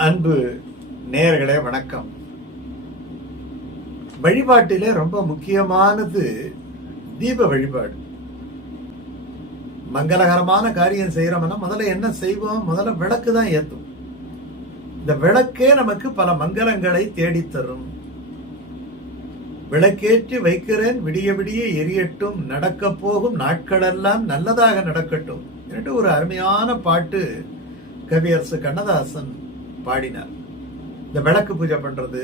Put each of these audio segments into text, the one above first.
அன்பு நேயர்களே வணக்கம். வழிபாட்டிலே ரொம்ப முக்கியமானது தீப வழிபாடு. மங்களகரமான காரியம் செய்யறோம்னா முதல்ல என்ன செய்வோம்? முதல்ல விளக்கு தான் ஏத்தும். இந்த விளக்கே நமக்கு பல மங்களங்களை தேடித் தரும் விளக்கேற்றி வைக்கிறேன் விடிய விடிய எரியட்டும் நடக்க போகும் நாட்களெல்லாம் நல்லதாக நடக்கட்டும். என்று ஒரு அருமையான பாட்டு கவியரசு கண்ணதாசன் பாடினார். இந்த விளக்கு பூஜை பண்றது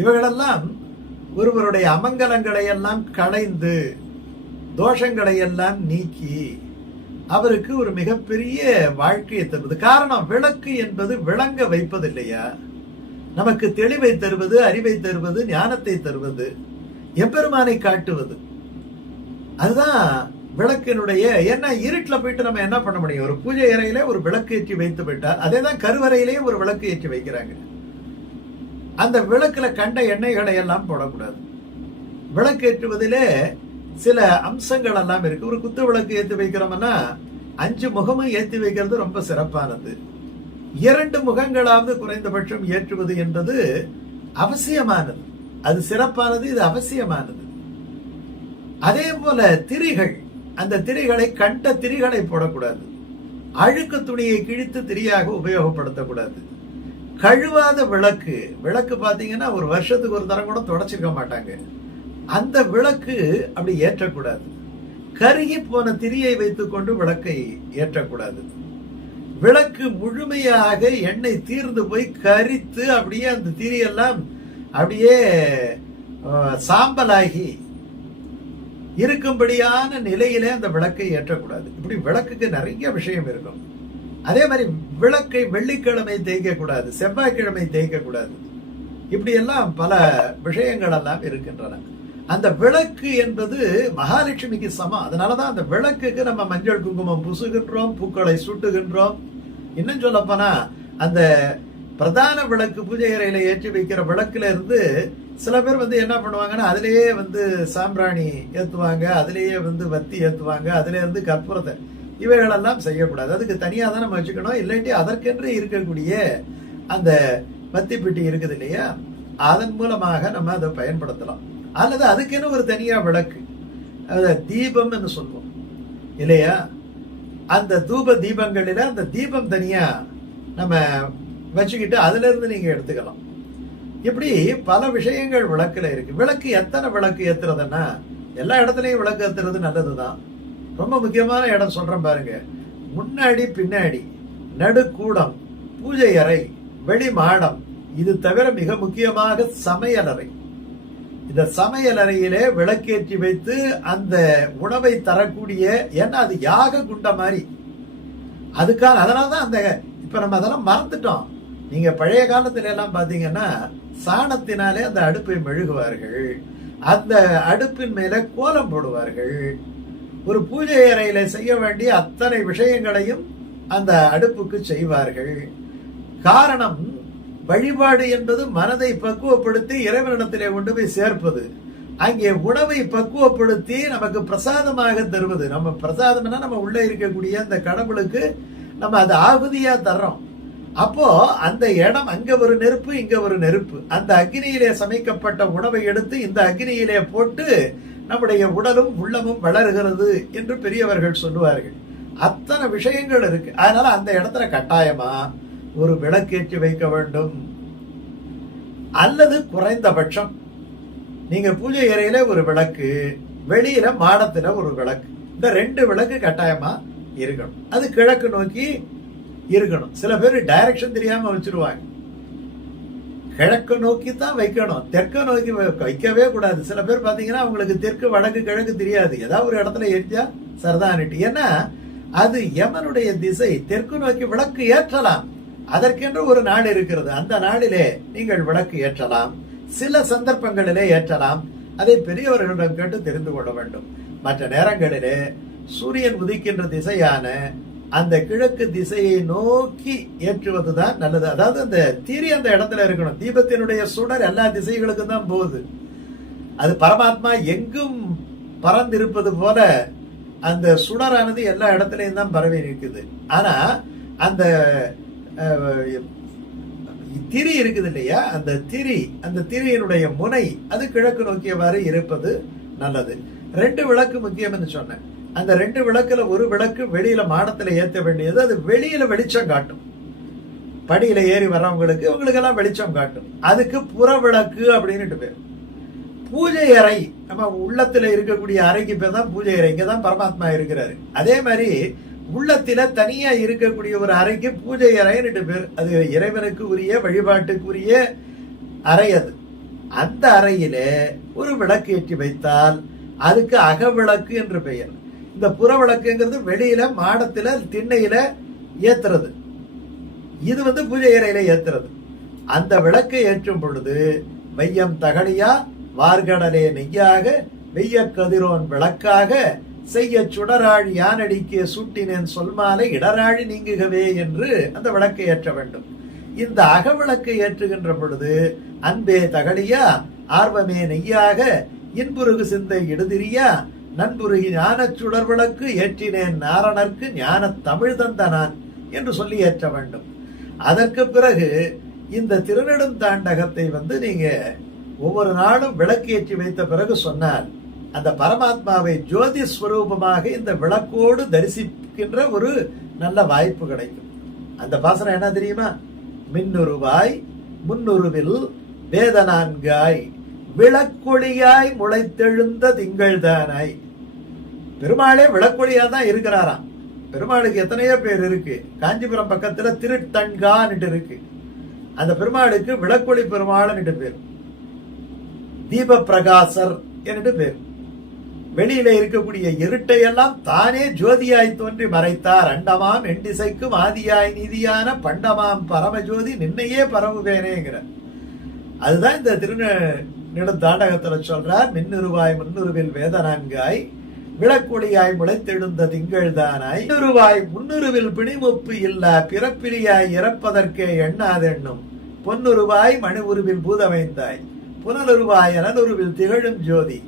இவைகளெல்லாம் ஒருவருடைய அமங்கலங்களை எல்லாம் களைந்து தோஷங்களை எல்லாம் நீக்கி அவருக்கு ஒரு மிகப்பெரிய வாழ்க்கையை தருவது. காரணம் விளக்கு என்பது விளங்க வைப்பது இல்லையா நமக்கு தெளிவை தருவது அறிவை தருவது ஞானத்தை தருவது எம்பெருமானை காட்டுவது. அதுதான் விளக்கினுடைய ஏன்னா இருட்டில் போயிட்டு நம்ம என்ன பண்ண முடியும்? ஒரு பூஜை அறையில ஒரு விளக்கு ஏற்றி வைத்து விட்டால் அதே தான் கருவறையிலேயே ஒரு விளக்கு ஏற்றி வைக்கிறாங்க. அந்த விளக்குல கண்ட எண்ணெய்களை எல்லாம் போடக்கூடாது. விளக்கு ஏற்றுவதிலே சில அம்சங்கள் எல்லாம் இருக்கு. ஒரு குத்து விளக்கு ஏற்றி வைக்கிறோம்னா அஞ்சு முகமும் ஏற்றி வைக்கிறது ரொம்ப சிறப்பானது. இரண்டு முகங்களாவது குறைந்தபட்சம் ஏற்றுவது என்பது அவசியமானது. அது சிறப்பானது இது அவசியமானது. அதே போல திரிகள். அந்த திரிகளை கண்ட திரிகளை போடக்கூடாது. அழுக்கு துணியை கிழித்து திரியாக உபயோகப்படுத்தக்கூடாது. கழுவாத விளக்கு விளக்கு பார்த்தீங்கன்னா ஒரு வருஷத்துக்கு ஒரு தரம் கூட தொடச்சிருக்க மாட்டாங்க. அந்த விளக்கு அப்படி ஏற்றக்கூடாது. கருகி போன திரியை வைத்துக்கொண்டு விளக்கை ஏற்றக்கூடாது. விளக்கு முழுமையாக எண்ணெய் தீர்ந்து போய் கரித்து அப்படியே அந்த திரியெல்லாம் அப்படியே சாம்பலாகி இருக்கும்படியான நிலையிலே அந்த விளக்கை ஏற்றக்கூடாது. இப்படி விளக்குக்கு நிறைய விஷயம் இருக்கும். அதே மாதிரி விளக்கை வெள்ளிக்கிழமை தேய்க்கக்கூடாது செவ்வாய்க்கிழமை தேய்க்கக்கூடாது. இப்படியெல்லாம் இப்படி எல்லாம் பல விஷயங்கள் எல்லாம் இருக்கின்றன. அந்த விளக்கு என்பது மகாலட்சுமிக்கு சமம். அதனாலதான் அந்த விளக்குக்கு நம்ம மஞ்சள் குங்குமம் பூசுகின்றோம் பூக்களை சுட்டுகின்றோம். இன்னும் சொல்ல போனா அந்த பிரதான விளக்கு பூஜை அறையில ஏற்றி வைக்கிற விளக்குல இருந்து சில பேர் வந்து என்ன பண்ணுவாங்கன்னா அதுலேயே வந்து சாம்பிராணி ஏத்துவாங்க அதுலேயே வந்து வத்தி ஏற்றுவாங்க அதுலேருந்து கற்பூரத்தை. இவைகளெல்லாம் செய்யக்கூடாது. அதுக்கு தனியாக தான் நம்ம வச்சுக்கணும் இல்லாட்டி அதற்கென்று இருக்கக்கூடிய அந்த வத்தி பெட்டி இருக்குது இல்லையா அதன் மூலமாக நம்ம அதை பயன்படுத்தலாம். அல்லது அதுக்கென்னு ஒரு தனியாக விளக்கு. அதை தீபம்னு சொல்லுவோம் இல்லையா? அந்த தூப தீபங்களில் அந்த தீபம் தனியாக நம்ம வச்சுக்கிட்டு அதுலேருந்து நீங்கள் எடுத்துக்கலாம். இப்படி பல விஷயங்கள் விளக்குல இருக்கு. விளக்கு எத்தனை விளக்கு ஏத்துறதுன்னா எல்லா இடத்துலயும் விளக்கு ஏத்துறது நல்லதுதான். ரொம்ப முக்கியமான இடம் சொல்றேன் பாருங்க. முன்னாடி பின்னாடி நடுக்கூடம் பூஜை அறை வெளி மாடம் இது தவிர மிக முக்கியமாக சமையலறை இந்த சமையலறையிலே விளக்கேற்றி வைத்து அந்த உணவை தரக்கூடிய ஏன்னா அது யாக குண்ட மாதிரி. அதுக்கான அதனாலதான் அந்த இப்ப நம்ம அதெல்லாம் மறந்துட்டோம். நீங்க பழைய காலத்துல எல்லாம் பாத்தீங்கன்னா சாணத்தினாலே அந்த அடுப்பை மெழுகுவார்கள். அந்த அடுப்பின் மேல கோலம் போடுவார்கள். ஒரு பூஜை அறையில செய்ய வேண்டிய அத்தனை விஷயங்களையும் அந்த அடுப்புக்கு செய்வார்கள். காரணம் வழிபாடு என்பது மனதை பக்குவப்படுத்தி இறைவனிடத்திலே கொண்டு போய் சேர்ப்பது. அங்கே உணவை பக்குவப்படுத்தி நமக்கு பிரசாதமாக தருவது. நம்ம பிரசாதம்னா நம்ம உள்ள இருக்கக்கூடிய அந்த கடவுளுக்கு நம்ம அதை ஆகுதியா தர்றோம். அப்போ அந்த இடம் அங்க ஒரு நெருப்பு இங்க ஒரு நெருப்பு. அந்த அக்னியிலே சமைக்கப்பட்ட உணவை எடுத்து இந்த அக்னியிலே போட்டு நம்முடைய உடலும் உள்ளமும் வளர்கிறது என்று பெரியவர்கள் சொல்லுவார்கள். அத்தனை விஷயங்கள் இருக்கு. அதனால அந்த இடத்துல கட்டாயமா ஒரு விளக்கேற்றி வைக்க வேண்டும். அல்லது குறைந்தபட்சம் நீங்க பூஜை அறையில ஒரு விளக்கு வெளியில மாடத்துல ஒரு விளக்கு. இந்த ரெண்டு விளக்கு கட்டாயமா இருக்கணும். அது கிழக்கு நோக்கி இருக்கணும். சில பேர் டைரக்ஷன் தெரியாம வச்சிருவாங்க. கிழக்கு நோக்கி தான் வைக்கணும். தெற்க நோக்கி வை- வைக்கவே கூடாது. சில பேர் பார்த்தீங்கன்னா அவங்களுக்கு தெற்கு வடக்கு கிழக்கு தெரியாது. ஏதாவது ஒரு இடத்துல ஏற்றியா சரதானிட்டு. ஏன்னா அது யமனுடைய திசை. தெற்கு நோக்கி விளக்கு ஏற்றலாம். அதற்கென்று ஒரு நாடு இருக்கிறது. அந்த நாளிலே நீங்கள் விளக்கு ஏற்றலாம். சில சந்தர்ப்பங்களிலே ஏற்றலாம். அதை பெரியவர்களிடம் கேட்டு தெரிந்து கொள்ள வேண்டும். மற்ற நேரங்களிலே சூரியன் உதிக்கின்ற திசையான அந்த கிழக்கு திசையை நோக்கி ஏற்றுவதுதான் நல்லது. அதாவது அந்த தீரி அந்த இடத்துல இருக்கணும். தீபத்தினுடைய சுடர் எல்லா திசைகளுக்கும் தான் போகுது. அது பரமாத்மா எங்கும் பறந்திருப்பது போல அந்த சுடரானது எல்லா இடத்துலையும் தான் பரவி நிற்குது. ஆனா அந்த திரி இருக்குது இல்லையா? அந்த திரி அந்த திரியினுடைய முனை அது கிழக்கு நோக்கியவாறு இருப்பது நல்லது. ரெண்டு விளக்கு முக்கியம்னு சொன்னேன். அந்த ரெண்டு விளக்குல ஒரு விளக்கு வெளியில மாடத்துல ஏத்த வேண்டியது அது வெளியில வெளிச்சம் காட்டும். படியில ஏறி வர்றவங்களுக்கு உங்களுக்கு எல்லாம் வெளிச்சம் காட்டும். அதுக்கு புற விளக்கு அப்படின்னுட்டு பேர். பூஜை அறை நம்ம உள்ளத்துல இருக்கக்கூடிய அறைக்கு பேர் தான் பூஜை அறை. இங்க தான் பரமாத்மா இருக்கிறாரு. அதே மாதிரி உள்ளத்தில தனியா இருக்கக்கூடிய ஒரு அறைக்கு பூஜை அறைன்னுட்டு பேர். அது இறைவனுக்கு உரிய வழிபாட்டுக்குரிய அறை அது. அந்த அறையிலே ஒரு விளக்கு ஏற்றி வைத்தால் அதுக்கு அகவிளக்கு என்று பெயர். இந்த புற விளக்குங்கிறது வெளியில மாடத்துல திண்ணையில ஏத்துறது. இது வந்து பூஜை அறையில ஏத்துறது. அந்த விளக்கு ஏற்றும் பொழுது மையம் தகடியா வார்கடலே நெய்யாக வெய்ய கதிரோன் விளக்காக செய்ய சுடராழி யானடிக்கு சூட்டினேன் சொல்மாலை இடராழி நீங்குகவே என்று அந்த விளக்கை ஏற்ற வேண்டும். இந்த அகவிளக்கை ஏற்றுகின்ற பொழுது அன்பே தகடியா ஆர்வமே நெய்யாக இன்புருகு சிந்தை இடுதிரியா நண்புருகி ஞான சுடர் விளக்கு ஏற்றினேன் நாரணர்க்கு ஞான தமிழ் தந்த நான் என்று சொல்லி ஏற்ற வேண்டும். அதற்கு பிறகு இந்த திருநெடுந்தாண்டகத்தை வந்து நீங்க ஒவ்வொரு நாளும் விளக்கேற்றி வைத்த பிறகு சொன்னால் அந்த பரமாத்மாவை ஜோதி ஸ்வரூபமாக இந்த விளக்கோடு தரிசிக்கின்ற ஒரு நல்ல வாய்ப்பு கிடைக்கும். அந்த பாசனம் என்ன தெரியுமா? மின்னுருவாய் முன்னுருவில் வேதனான்காய் விளக்கொளியாய் முளைத்தெழுந்த திங்கள்தானாய். பெருமாளே விளக்கொழியாக தான் இருக்கிறாராம். பெருமாளுக்கு எத்தனையோ பேர் இருக்கு. காஞ்சிபுரம் பக்கத்துல திருத்தன்கான்ட்டு இருக்கு. அந்த பெருமாளுக்கு விளக்கொளி பெருமாள்னு பேர். தீப பிரகாசர் என்று பேர். வெளியில இருக்கக்கூடிய இருட்டை எல்லாம் தானே ஜோதியாய் தோன்றி மறைத்தார். அண்டமாம் எண்டிசைக்கும் ஆதியாய் நீதியான பண்டமாம் பரமஜோதி நின்னையே பரவுவேனேங்கிற. அதுதான் இந்த திருநெடும் தாண்டகத்துல சொல்றார். மின்னுருவாய் முன்னுருவில் வேதனான்காய் விளக்கொடியாய் முளைத்தெழுந்த திங்கள்தானாய். முன்னுருவாய் முன்னுருவில் பிணிமுப்பு இல்லா பிறப்பிலியாய் இறப்பதற்கே எண்ணாதெண்ணும் பொன்னுருவாய் மணி உருவில் பூதமைந்தாய். புனலுருவாய் அனலுருவில் திகழும் ஜோதி.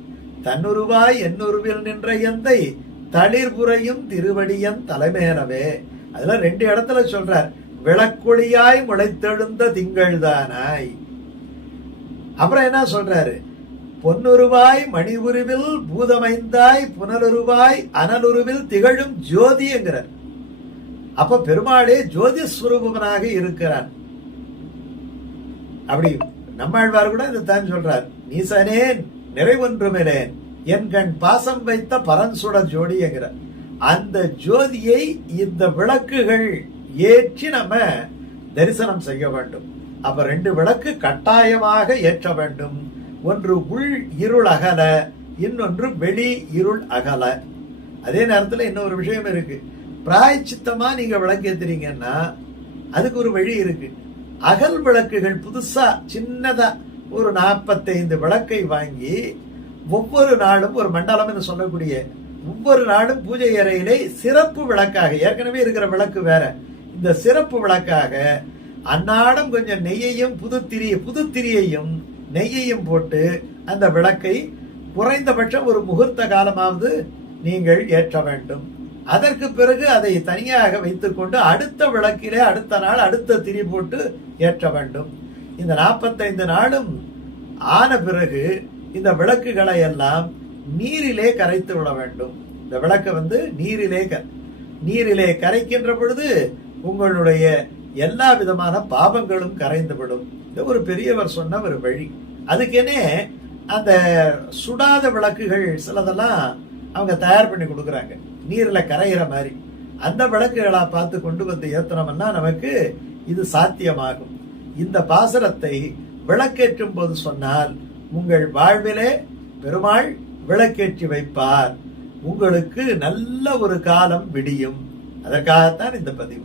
தன்னுருவாய் என்னுருவில் நின்ற எந்தை. தளிர்புறையும் திருவடியன் தலைமேலவே அதுல ரெண்டு இடத்துல சொல்றார். விளக்கொடியாய் முளைத்தெழுந்த திங்கள்தானாய். அப்புறம் என்ன சொல்றாரு? பொன்னுருவாய் மணி உருவில் பூதமைந்தாய் புனலுருவாய் அனலுருவில் திகழும் ஜோதிங்கிறார் அப்ப பெருமாளே ஜோதி ஸ்வரூபனாக இருக்கிறார். அப்படி நம்மாழ்வார் கூட இதுதான் சொல்றார். நீசனேன் நிறைவொன்றுமினேன் என் கண் பாசம் வைத்த பரன்சுட ஜோடி என்கிறார். அந்த ஜோதியை இந்த விளக்குகள் ஏற்றி நம்ம தரிசனம் செய்ய வேண்டும். அப்ப ரெண்டு விளக்கு கட்டாயமாக ஏற்ற வேண்டும். ஒன்று உள் இருள் அகல இன்னொன்று வெளி இருள் அகல. அதே நேரத்தில் இன்னொரு விஷயம் இருக்கு. பிராயச்சித்தமா நீங்க விளக்கு அதுக்கு ஒரு வழி இருக்கு. அகல் விளக்குகள் புதுசா சின்னதா ஒரு நாற்பத்தைந்து விளக்கை வாங்கி ஒவ்வொரு நாளும் ஒரு மண்டலம் சொல்லக்கூடிய ஒவ்வொரு நாளும் பூஜை அறையிலே சிறப்பு விளக்காக ஏற்கனவே இருக்கிற விளக்கு வேற. இந்த சிறப்பு விளக்காக அன்னாடம் கொஞ்சம் நெய்யையும் புதுத்திரிய புதுத்திரியையும் நெய்யையும் போட்டு அந்த விளக்கை குறைந்தபட்சம் ஒரு முகூர்த்த காலமாவது நீங்கள் ஏற்ற வேண்டும். அதற்கு பிறகு அதை தனியாக வைத்துக்கொண்டு அடுத்த விளக்கிலே அடுத்த நாள் அடுத்த திரி போட்டு ஏற்ற வேண்டும். இந்த நாற்பத்தைந்து நாளும் ஆன பிறகு இந்த விளக்குகளை எல்லாம் நீரிலே கரைத்து விட வேண்டும். இந்த விளக்கை வந்து நீரிலே க- நீரிலே கரைக்கின்ற பொழுது உங்களுடைய எல்லா விதமான பாவங்களும் கரைந்துவிடும் ஒரு பெரியவர் சொன்ன ஒரு வழி. அதுக்கேனே அந்த சுடாத விளக்குகள் சிலதெல்லாம் அவங்க தயார் பண்ணி கொடுக்குறாங்க. நீரில் கரையிற மாதிரி. அந்த விளக்குகளாக பார்த்து கொண்டு வந்து ஏத்தனம்னா நமக்கு இது சாத்தியமாகும். இந்த பாசனத்தை விளக்கேற்றும் போது சொன்னால் உங்கள் வாழ்விலே பெருமாள் விளக்கேற்றி வைப்பார். உங்களுக்கு நல்ல ஒரு காலம் விடியும். அதற்காகத்தான் இந்த பதிவு.